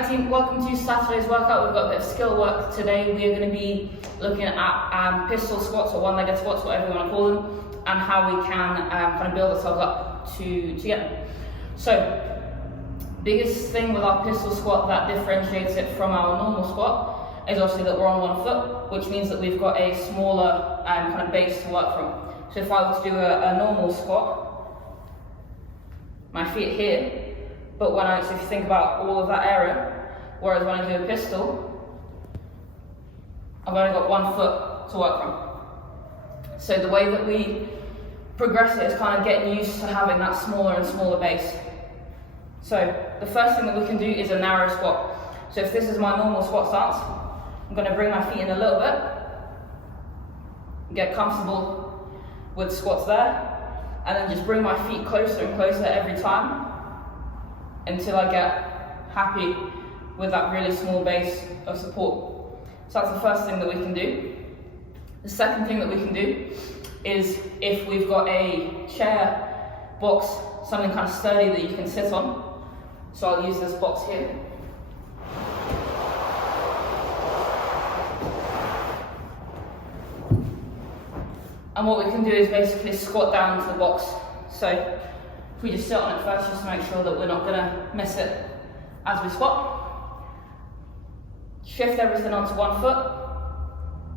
Hi team, welcome to Saturday's workout. We've got a bit of skill work today. We are going to be looking at pistol squats or one-legged squats, whatever you want to call them, and how we can kind of build ourselves up to get them. So, biggest thing with our pistol squat that differentiates it from our normal squat is obviously that we're on one foot, which means that we've got a smaller kind of base to work from. So if I were to do a normal squat, my feet here, but so if you think about all of that area, whereas when I do a pistol, I've only got 1 foot to work from. So the way that we progress it is kind of getting used to having that smaller and smaller base. So the first thing that we can do is a narrow squat. So if this is my normal squat stance, I'm going to bring my feet in a little bit, get comfortable with squats there, and then just bring my feet closer and closer every time until I get happy with that really small base of support. So that's the first thing that we can do. The second thing that we can do is if we've got a chair, box, something kind of sturdy that you can sit on. So I'll use this box here. And what we can do is basically squat down to the box. So if we just sit on it first, just to make sure that we're not going to miss it as we squat. Shift everything onto 1 foot,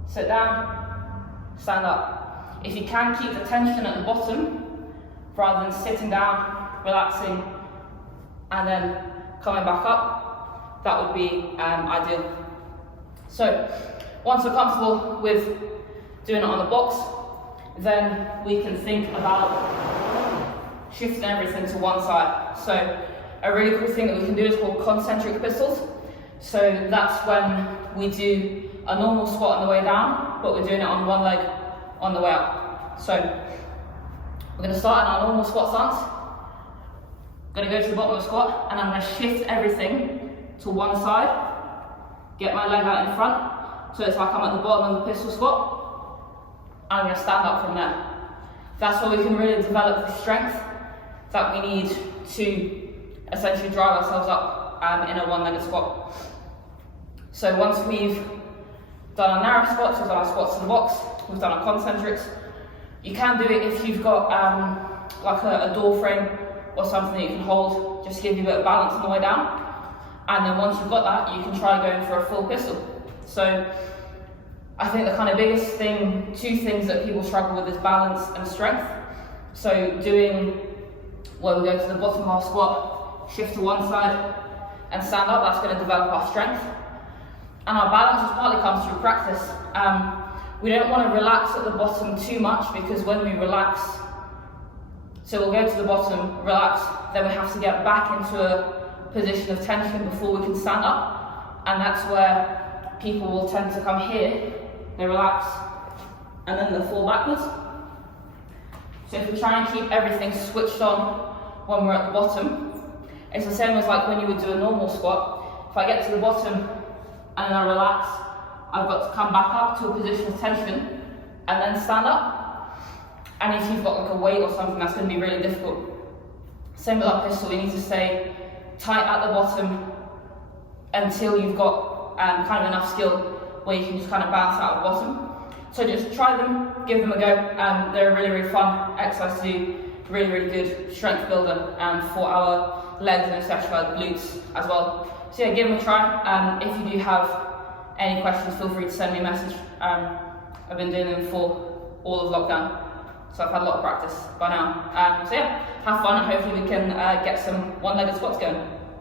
sit down, stand up. If you can, keep the tension at the bottom rather than sitting down, relaxing, and then coming back up, that would be ideal. So once we're comfortable with doing it on the box, then we can think about shifting everything to one side. So a really cool thing that we can do is called concentric pistols. So that's when we do a normal squat on the way down, but we're doing it on one leg on the way up. So we're going to start in our normal squat stance. I'm going to go to the bottom of the squat, and I'm going to shift everything to one side, get my leg out in front, so it's like I'm at the bottom of the pistol squat, and I'm going to stand up from there. That's where we can really develop the strength that we need to essentially drive ourselves up in a one-legged squat. So once we've done our narrow squats, we've done our squats to the box, we've done our concentrics. You can do it if you've got like a door frame or something that you can hold, just to give you a bit of balance on the way down. And then once you've got that, you can try going for a full pistol. So I think the kind of biggest thing, two things that people struggle with is balance and strength. So doing where we go to the bottom of our squat, shift to one side and stand up, that's going to develop our strength. And our balance just partly comes through practice. We don't want to relax at the bottom too much, because when we relax, so we'll go to the bottom, relax, then we have to get back into a position of tension before we can stand up. And that's where people will tend to come here, they relax, and then they'll fall backwards. So if we try and keep everything switched on when we're at the bottom, it's the same as like when you would do a normal squat. If I get to the bottom and then I relax, I've got to come back up to a position of tension and then stand up. And if you've got like a weight or something, that's going to be really difficult. Same with our pistol, we need to stay tight at the bottom until you've got kind of enough skill where you can just kind of bounce out of the bottom. So just try them, give them a go. They're a really, really fun exercise to do, really, really good strength builder for our legs and especially our glutes as well. So yeah, give them a try. If you do have any questions, feel free to send me a message. I've been doing them for all of lockdown, so I've had a lot of practice by now. So yeah, have fun, and hopefully we can get some one-legged squats going.